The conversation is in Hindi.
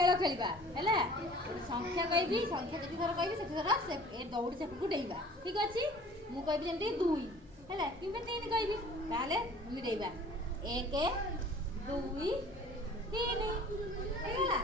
खेल खेलवा है संख्या कहि संख्या जी थर कहि से थर से ए दौड़ से को डेइबा ठीक अछि मु कहि जंती 2 है कि 3 कहि ताले हम डेइबा 1 2 3 हैला